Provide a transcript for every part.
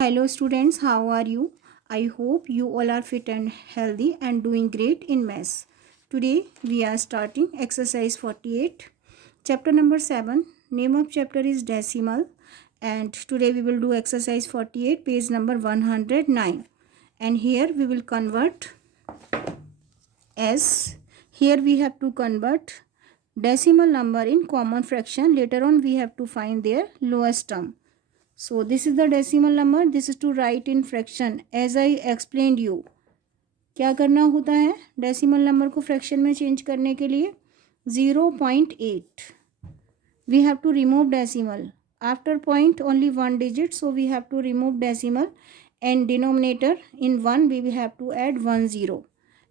Hello students, how are you? I hope you all are fit and healthy and doing great in maths. Today we are starting exercise 48, chapter number 7. Name of chapter is decimal, and today we will do exercise 48, page number 109. And here we will convert as, here we have to convert decimal number in common fraction. Later on we have to find their lowest term. So this is the decimal number. This is to write in fraction as I explained you. क्या करना होता है decimal number को fraction में change करने के लिए 0.8 we have to remove decimal after point only one digit, so we have to remove decimal and denominator in 1 we will have to add 10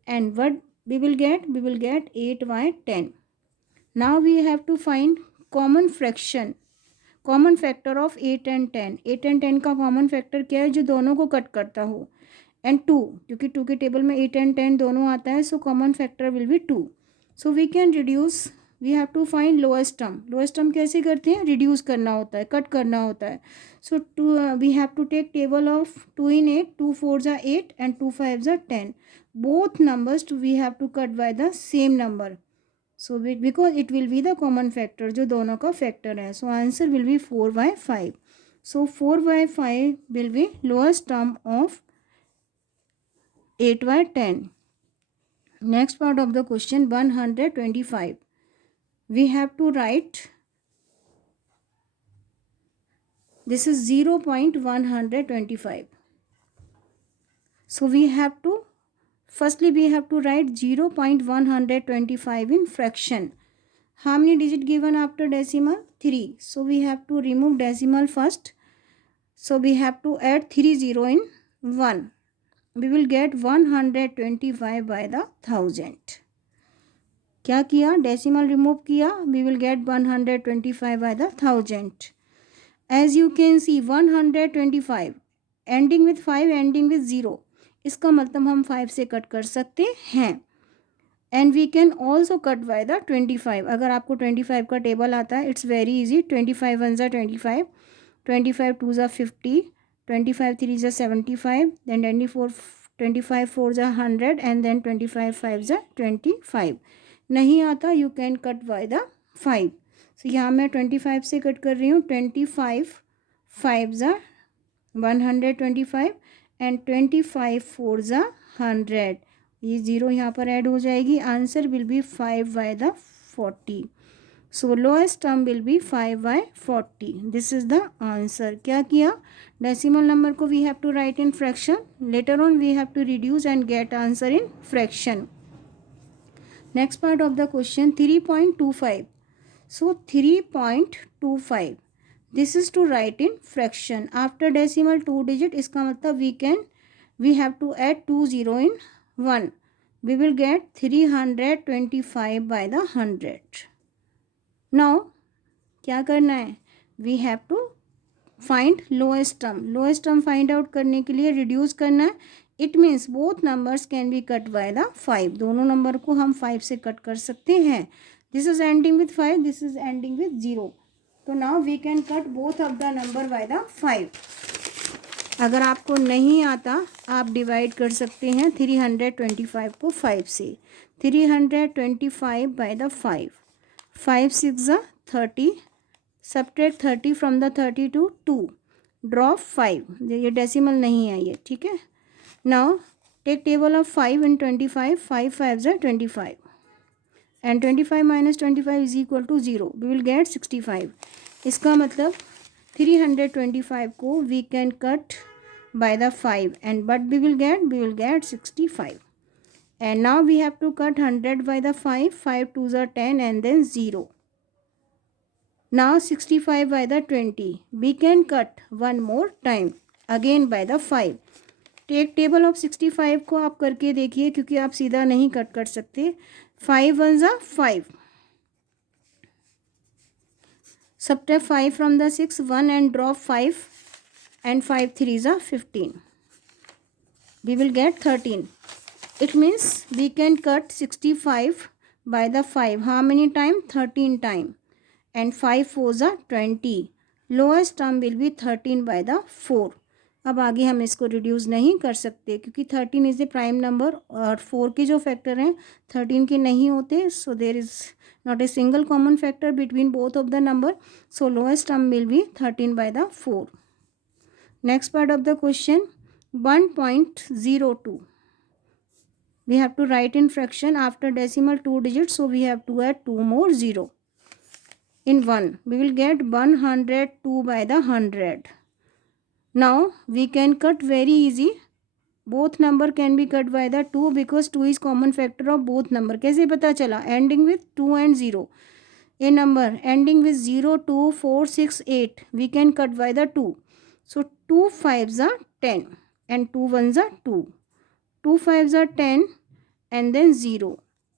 and what we will get 8 by 10. Now we have to find common fraction, common factor of 8 and 10. 8 and 10 का common factor क्या है जो दोनों को cut करता हो, and 2, क्योंकि 2 के टेबल में 8 एंड 10 दोनों आता है, so common factor will be 2. So we can reduce, we have to find lowest term. Lowest term कैसे करते हैं? रिड्यूस करना होता है, कट करना होता है. So we have to take table of 2 in 8, 2 4s are 8 and 2 5s are 10. Both numbers we have to cut by the same number. So because it will be the common factor जो दोनों का factor है. So answer will be 4/5. So 4/5 will be lowest term of 8/10. Next part of the question 125. We have to write, this is 0.125. So we have to, firstly we have to write 0.125 in fraction. How many digit given after decimal? 3. So we have to remove decimal first. So we have to add 3 0 in 1. We will get 125 by the 1000. क्या किया? Decimal remove किया. We will get 125 by the 1000. As you can see 125 ending with 5 ending with 0, इसका मतलब हम 5 से cut कर सकते हैं. And we can also cut by the 25. अगर आपको 25 का टेबल आता है, it's very easy. 25 1s are 25, 25 2s are 50, 25 3s are 75, then 25 4s are 100 and then 25 5s are 25. नहीं आता, you can cut by the 5. सो यहाँ मैं 25 से कट कर रही हूँ. 25 5s are 125 and 25 4s are 100. ये ज़ीरो यहाँ पर ऐड हो जाएगी. Answer will be 5/40. So lowest term will be 5/40. This is the answer. क्या किया? डेसिमल नंबर को we have to write in fraction. Later on we have to reduce and get answer in fraction. Next part of the question 3.25. So 3.25 this is to write in fraction after decimal 2 digit. इसका मतलब we have to add 2 0 in 1. We will get 325 by the 100. Now क्या करना है? We have to find lowest term. Lowest term find out करने के लिए reduce करना है. It means both numbers can be cut by the 5. दोनों number को हम 5 से कट कर सकते हैं. This is ending with 5, this is ending with 0. तो now we can cut both of the number by the 5. अगर आपको नहीं आता, आप डिवाइड कर सकते हैं 325 को 5 से. 325 by the 5. 5 6 30. Subtract 30 from the 32. 2 drop 5. ये डेसिमल नहीं है ये, ठीक है. Now take table of 5 in 25. 5 5s are 25 and 25 minus 25 is equal to 0. We will get 65. इसका मतलब 325 को we can cut by the 5 and what we will get 65. And now we have to cut 100 by the 5. 5 2s are 10 and then 0. Now 65 by the 20. We can cut one more time again by the 5. Take table of 65 को आप करके देखिए, क्योंकि आप सीधा नहीं cut कर सकते. 5 1s are 5. Subtract 5 from the 6, 1 and drop 5 and 5 3s are 15. We will get 13. It means we can cut 65 by the 5. How many time? 13 time. And 5 4s are 20. Lowest term will be 13 by the 4. अब आगे हम इसको reduce नहीं कर सकते क्योंकि 13 is the prime number और 4 के जो फैक्टर हैं 13 के नहीं होते. So there is not a single common factor between both of the number. So lowest term will be 13 by the 4. Next part of the question, 1.02. We have to write in fraction after decimal 2 digits. So we have to add 2 more 0. In 1, we will get 102 by the 100. Now we can cut very easy. Both number can be cut by the 2 because 2 is common factor of both number. कैसे पता चला? Ending with 2 and 0. A number ending with 0, 2, 4, 6, 8 we can cut by the 2. So 2 5s are 10 and 2 1s are 2. 2 5s are 10 and then 0.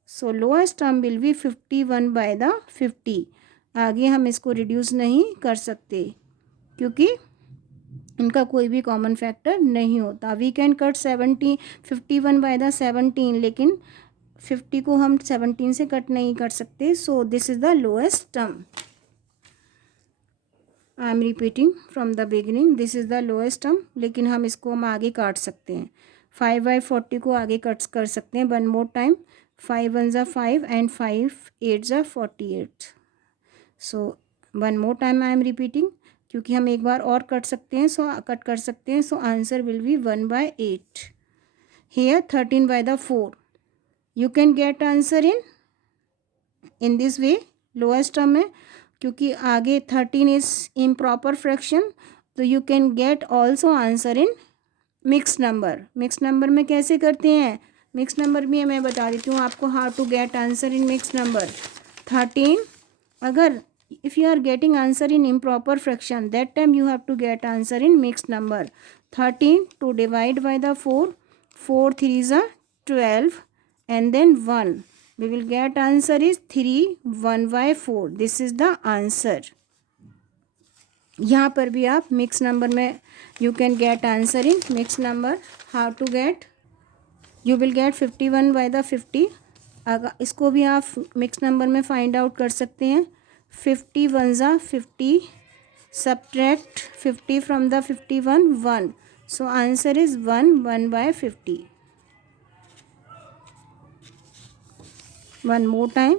So lowest term will be 51 by the 50. आगे हम इसको reduce नहीं कर सकते क्योंकि इनका कोई भी कॉमन फैक्टर नहीं होता. We can cut 51 by the 17 लेकिन 50 को हम 17 से कट नहीं कर सकते. So this is the lowest term. I am repeating from the beginning. This is the lowest term लेकिन हम इसको हम आगे काट सकते हैं. 5 बाई 40 को आगे कट कर सकते हैं. 1 मोर टाइम. 5 1 ज़ा 5 एंड 5 8 ज़ा 48. सो 1 more time I am repeating क्योंकि हम एक बार और कट सकते हैं. सो कट कर सकते हैं. So answer will be 1 by 8. Here 13 by the 4. You can get answer in this way. Lowest term है क्योंकि आगे 13 इज इम्प्रॉपर फ्रैक्शन. तो you can get also answer in mix number. Mix number में कैसे करते हैं? मिक्स नंबर भी मैं बता देती हूँ आपको how to get answer in mix number. 13 अगर if you are getting answer in improper fraction that time you have to get answer in mixed number. 13 to divide by the 4. 4 3s are 12 and then 1. We will get answer is 3 1 by 4. This is the answer. यहाँ पर भी आप mix number में you can get answer in mixed number. How to get? You will get 51 by the 50. अगर इसको भी आप mix number में फाइंड आउट कर सकते हैं. 50 1 ज़ा 50. Subtract 50 from the 51 1. So answer is 1 by 50. One more time.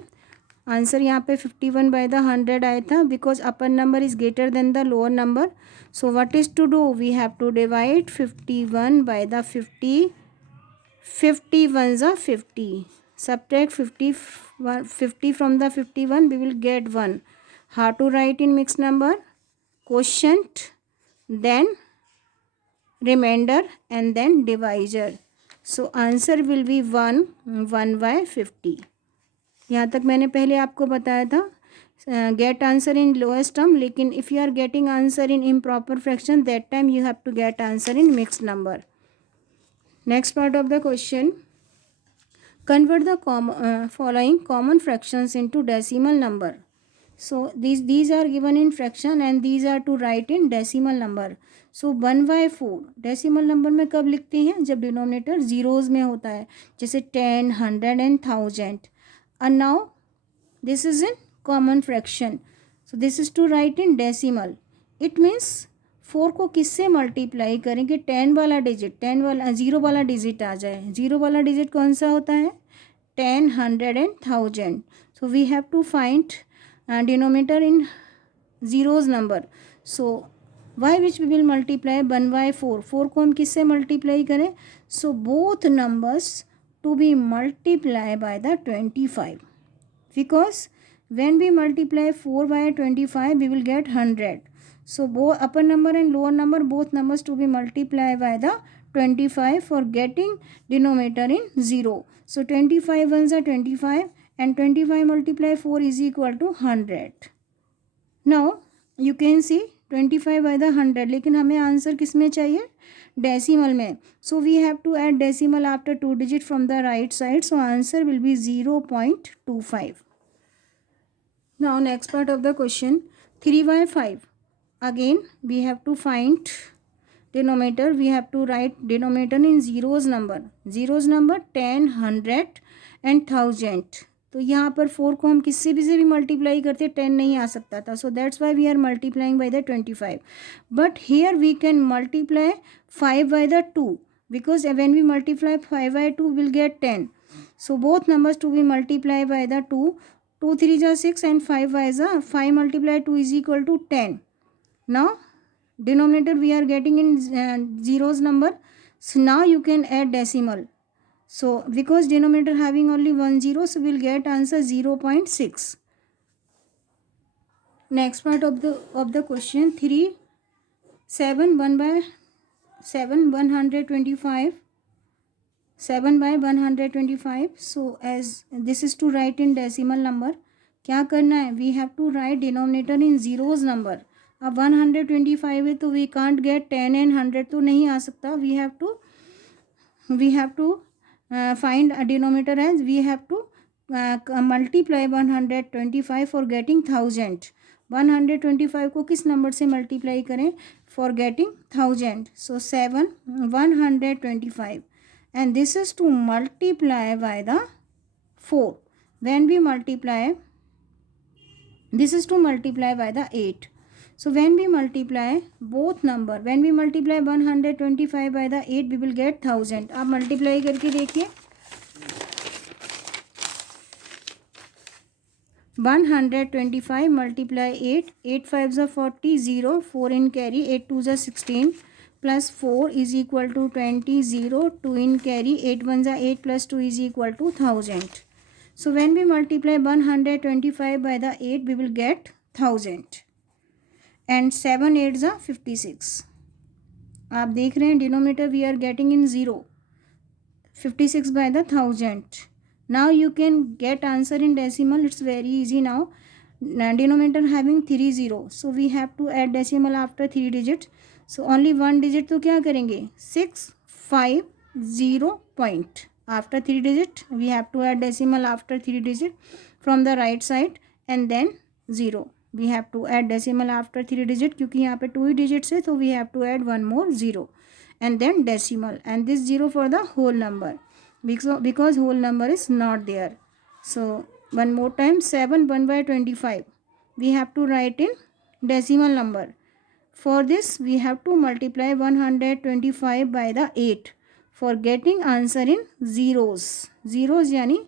Answer यहाँ पे 51 by the 100 आया था because upper number is greater than the lower number. So what is to do? We have to divide 51 by the 50. 50 1 ज़ा 50. Subtract 50 from the 51. We will get 1. How to write in mixed number? Quotient, then remainder and then divisor. So answer will be 1 by 50. यहाँ तक मैंने पहले आपको बताया था get answer in lowest term. लेकिन if you are getting answer in improper fraction that time you have to get answer in mixed number. Next part of the question. Convert the following common fractions into decimal number. So these are given in fraction and these are to write in decimal number. So 1 by 4 decimal number में कब लिखते हैं? जब denominator zeros में होता है जैसे 10 100 and 1000. And now this is in common fraction. So this is to write in decimal. It means 4 को किससे मल्टीप्लाई करें कि 10 वाला डिजिट 10 वाला 0 वाला डिजिट आ जाए. 0 वाला डिजिट कौन सा होता है? 10 100 and 1000. So we have to find denominator in zeros number. So y which we will multiply 1 by 4. 4 को हम किससे मल्टीप्लाई करें? So both numbers to be multiplied by the 25 because when we multiply 4 by 25 we will get 100. So both upper number and lower number both numbers to be multiplied by the 25 for getting denominator in 0. So 25 ones are 25 and 25 multiply 4 is equal to 100. Now you can see 25 by the 100 लेकिन हमें answer किस में चाहिए? Decimal में. So we have to add decimal after 2 digit from the right side. So answer will be 0.25. Now next part of the question. 3 by 5. Again we have to find denominator. We have to write denominator in zeros number. Zeros number 10 100 and 1000. तो यहाँ पर 4 को हम किससे भी से भी multiply करते 10 नहीं आ सकता था. So that's why we are multiplying by the 25. But here we can multiply 5 by the 2, because when we multiply 5 by 2 we'll get 10. So both numbers to be multiplied by the 2. 2 3 is 6 and 5 is 5 multiplied 2 is equal to 10. Now denominator we are getting in zeros number. So now you can add decimal. So because denominator having only 1 0, so we'll get answer 0.6. Next part of the question, 3 7 1 by 7 125, 7 by 125. So as this is to write in decimal number, क्या करना है, we have to write denominator in zeros number. अब 125 है तो we can't get 10 and 100 तो नहीं आ सकता. we have to find a denominator as we have to multiply 125 for getting 1000. 125 को किस नंबर से मल्टीप्लाई करें for getting 1000. So 7 125 and this is to multiply by the 4. when we multiply, this is to multiply by the 8. So when we multiply both number, when we multiply 125 by the 8 we will get 1000. आप multiply करके देखिए. 125 multiply 8, 8 5s are 40, 0, 4 in carry, 8 2s are 16, plus 4 is equal to 20, 0, 2 in carry, 8 1s are 8 plus 2 is equal to 1000. So when we multiply 125 by the 8 we will get 1000. And 7 8s are 56. आप देख रहे हैं denominator we are getting in 0, 56 by the 1000. Now you can get answer in decimal. It's very easy now. Denominator having 3 0, so we have to add decimal after 3 digits. So only one digit तो क्या करेंगे 650 point. After 3 digit we have to add decimal after 3 digit from the right side and then 0. We have to add decimal after 3 digit क्योंकि यहाँ पे 2 digits है तो we have to add one more 0 and then decimal and this 0 for the whole number. Because whole number is not there. So one more time, 7 1 by 25 we have to write in decimal number. For this we have to multiply 125 by the 8 for getting answer in zeros. Zeros यानी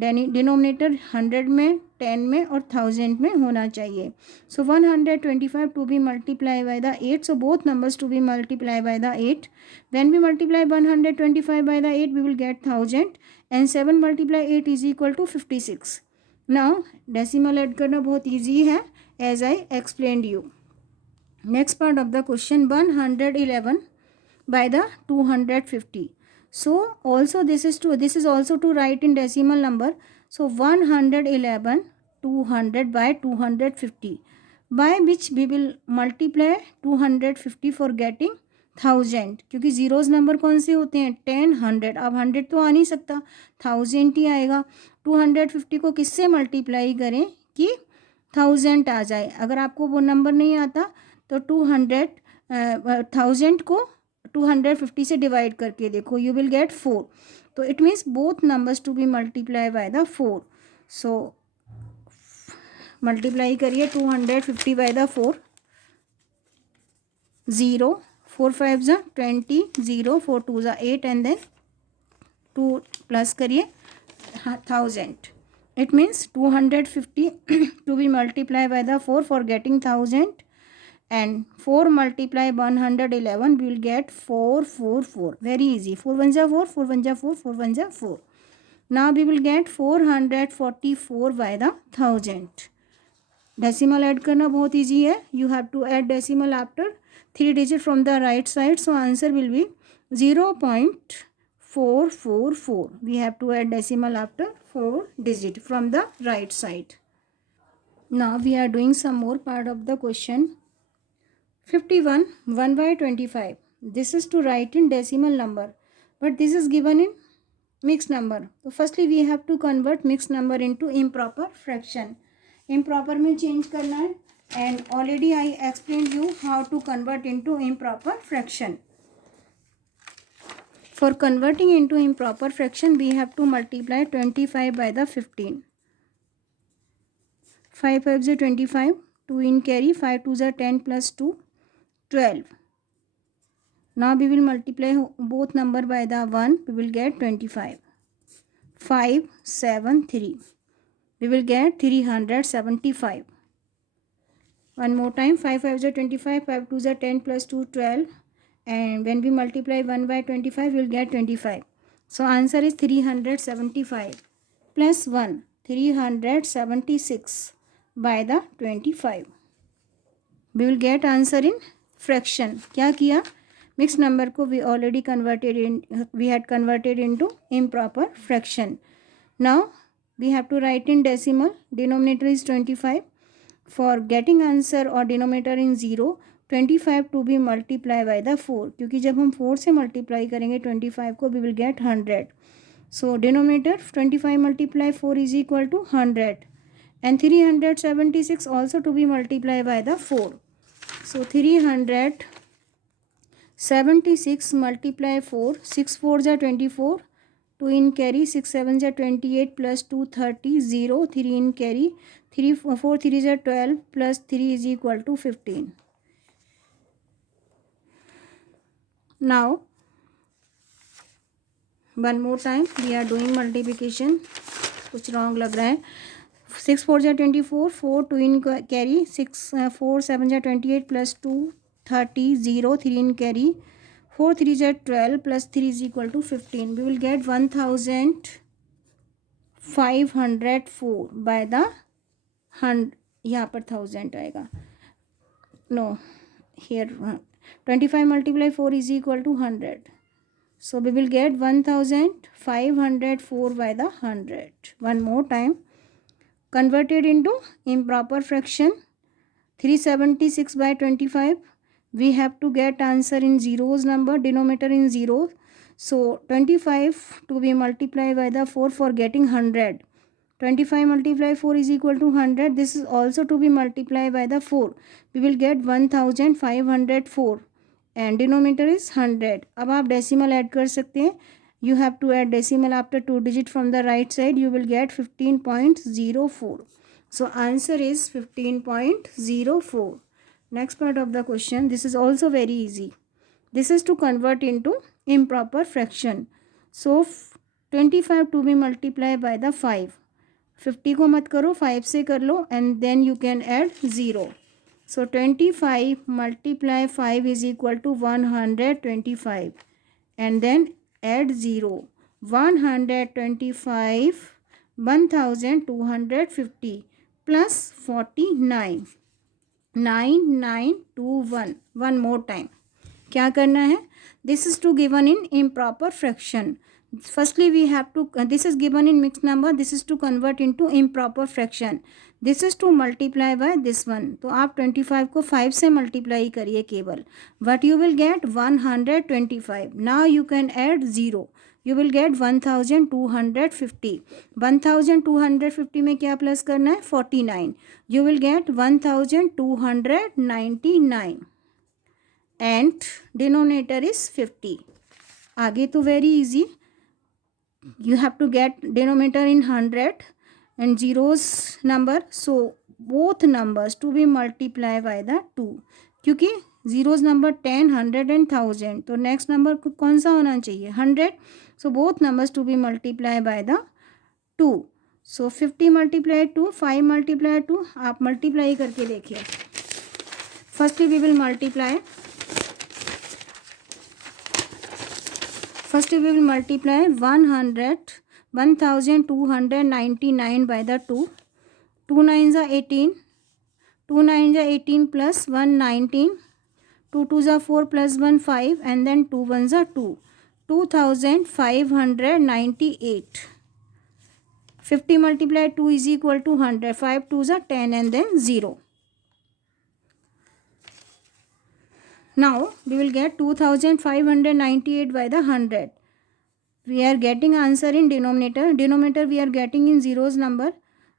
denominator 100 में 10 में और 1000 में होना चाहिए. So 125 to be multiplied by the 8. So both numbers to be multiplied by the 8. When we multiply 125 by the 8 we will get 1000 and 7 multiply 8 is equal to 56. Now decimal add करना बहुत easy है as I explained you. Next part of the question, 111 by the 250. So also this is also to write in decimal number. So 111 200 by 250, by which we will multiply 250 for getting 1000. क्योंकि zeros number कौन से होते हैं 10 100. अब 100 तो आ नहीं सकता 1000 ही आएगा. 250 को किससे मल्टीप्लाई करें कि 1000 आ जाए. अगर आपको वो नंबर नहीं आता तो 1000 को 250 से डिवाइड करके देखो यू विल गेट 4. तो it means both numbers to be multiply by the 4. So multiply करिए 250 by the 4. 0 4 5 20, 0 4 2 8 and then 2 plus करिए 1000. It means 250 to be multiply by the 4 for getting 1000. And 4 multiply 111 we will get 444. Very easy. 4 1 ja 4, 4 1 ja 4, 4 1 ja 4. Now we will get 444 by the 1000. Decimal add करना बहुत easy है. You have to add decimal after 3 digit from the right side. So answer will be 0.444. We have to add decimal after 4 digit from the right side. Now we are doing some more part of the question. 51 1 by 25. This is to write in decimal number, but this is given in mixed number. So firstly we have to convert mixed number into improper fraction. Improper में change करना है and already I explained you how to convert into improper fraction. For converting into improper fraction we have to multiply 25 by the 15. 5 5 is 25, 2 in carry, 5 2 is 10 plus 2, 12. Now we will multiply both number by the 1, we will get 25. 5 7 3, we will get 375. One more time, 5 5 is 25, 5 2 is 10 plus 2, 12. And when we multiply 1 by 25, we will get 25. So answer is 375 plus 1, 376 by the 25. We will get answer in fraction. क्या किया? Mixed number को we already had converted into improper fraction. Now we have to write in decimal. Denominator is 25. For getting answer or denominator in 0, 25 to be multiplied by the 4. क्योंकि जब हम 4 से multiply करेंगे 25 को, we will get 100. So denominator 25 multiply 4 is equal to 100. And 376 also to be multiplied by the 4. So 376 multiply 4. 6 4s are 24. 2 in carry, 6 7s are 28 plus 2 30, 0, 3 in carry, 3 4 3s are 12 plus 3 is equal to 15. Now one more time we are doing multiplication. कुछ wrong लग रहा है. 6 4s are 24, 4 2 in carry, 6 4 7s are 28 plus 2 30, 0, 3 in carry, 4 3s are 12 plus 3 is equal to 15. We will get 1504 by the 100. यहाँ पर 1000 आएगा. No, here 25 multiply 4 is equal to 100. So we will get 1504 by the 100. One more time. Converted into improper fraction. 376 by 25. We have to get answer in zeros number, denominator in zeros. So 25 to be multiplied by the 4 for getting 100. 25 multiply 4 is equal to 100. This is also to be multiplied by the 4. We will get 1504 and denominator is 100. अब आप decimal add कर सकते हैं. You have to add decimal after 2 digit from the right side. You will get 15.04. So answer is 15.04. Next part of the question. This is also very easy. This is to convert into improper fraction. So 25 to be multiplied by the 5. 50 को मत करो, 5 से कर लो and then you can add 0. So 25 multiply 5 is equal to 125 and then add 0. 125 1250 plus 49 9921. One more time. क्या करना है? This is to given in improper fraction. Firstly we have to this is given in mixed number. This is to convert into improper fraction. This is to multiply by this one. तो आप 25 को 5 से multiply करिए केवल. What you will get? 125. Now you can add 0. You will get 1250. 1250 में क्या plus करना है? 49. You will get 1299 and denominator is 50. आगे तो very easy. You have to get denominator in 100 and zeros number. So both numbers to be multiplied by the 2. क्योंकि zeros number 10, 100 and 1000. तो next number कौन सा होना चाहिए? 100. So both numbers to be multiplied by the 2. So 50 multiply 2, 5 multiply 2. आप multiply करके देखिए. Firstly we will multiply. First we will multiply 1299 by the 2. 2 9s are 18. 2 9s are 18 plus 1 19. 2 2s are 4 plus 1 5 and then 2 1s are 2. 2598. 50 multiply 2 is equal to 100. 5 2s are 10 and then 0. Now we will get 2598 by the 100. We are getting answer in denominator. Denominator we are getting in zeros number.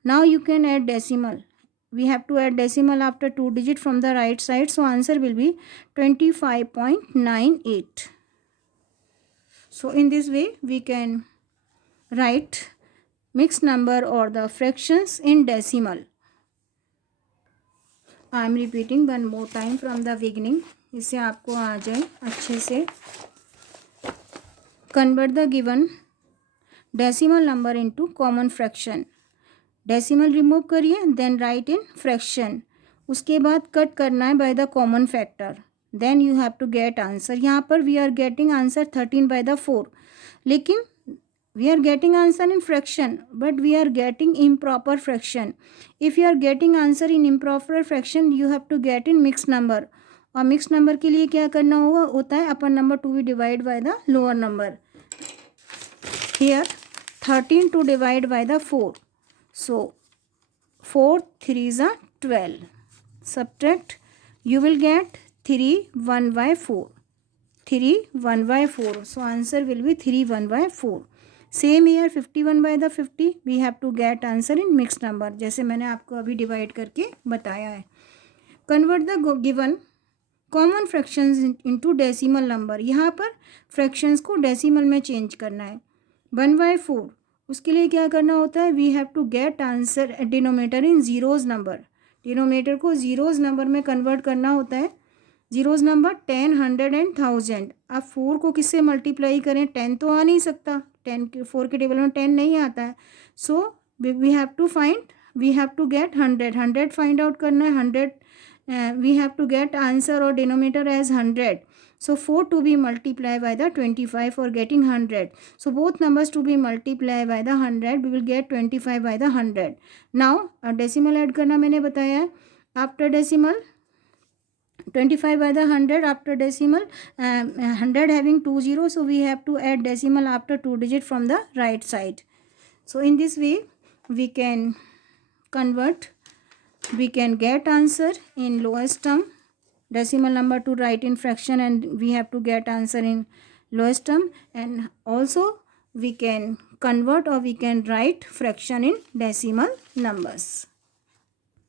Now you can add decimal. We have to add decimal after 2 digit from the right side. So answer will be 25.98. So in this way we can write mixed number or the fractions in decimal. I am repeating one more time from the beginning, इससे आपको आ जाए अच्छे से. Convert the given decimal number into common fraction. Decimal remove करिए, then write in fraction. उसके बाद cut करना है by the common factor, then you have to get answer. यहाँ पर वी आर गेटिंग आंसर 13/4, लेकिन we are getting answer in fraction but we are getting improper fraction. If you are getting answer in improper fraction you have to get in mixed number. और mixed number के लिए क्या करना होता है, upper number to be divided by the lower number. Here 13 to divide by the 4, so 4 3s are 12. Subtract, you will get 3 1/4. 3 1/4, so answer will be 3 1/4. Same here 51/50 we have to get answer in mix number, जैसे मैंने आपको अभी divide करके बताया है. Convert the given common fractions into decimal number. यहाँ पर fractions को डेसिमल में चेंज करना है. 1/4, उसके लिए क्या करना होता है, we have to get answer denominator in zeros number. Denominator को जीरोज़ नंबर में कन्वर्ट करना होता है. Zeros number 10 100 and 1000. आप 4 को किससे मल्टीप्लाई करें, 10 तो आ नहीं सकता, 4 के टेबल में 10 नहीं आता है. So we have to get 100 find out करना है. 100 we have to get answer और denominator as 100. So 4 to be multiplied by the 25 for getting 100. So both numbers to be multiplied by the 100, we will get 25 by the 100. Now decimal add करना मैंने बताया है. After decimal 25 by the 100, after decimal 100 having 2 zeros, so we have to add decimal after 2 digit from the right side. So in this way we can convert, we can get answer in lowest term, decimal number to write in fraction, and we have to get answer in lowest term, and also we can convert or we can write fraction in decimal numbers.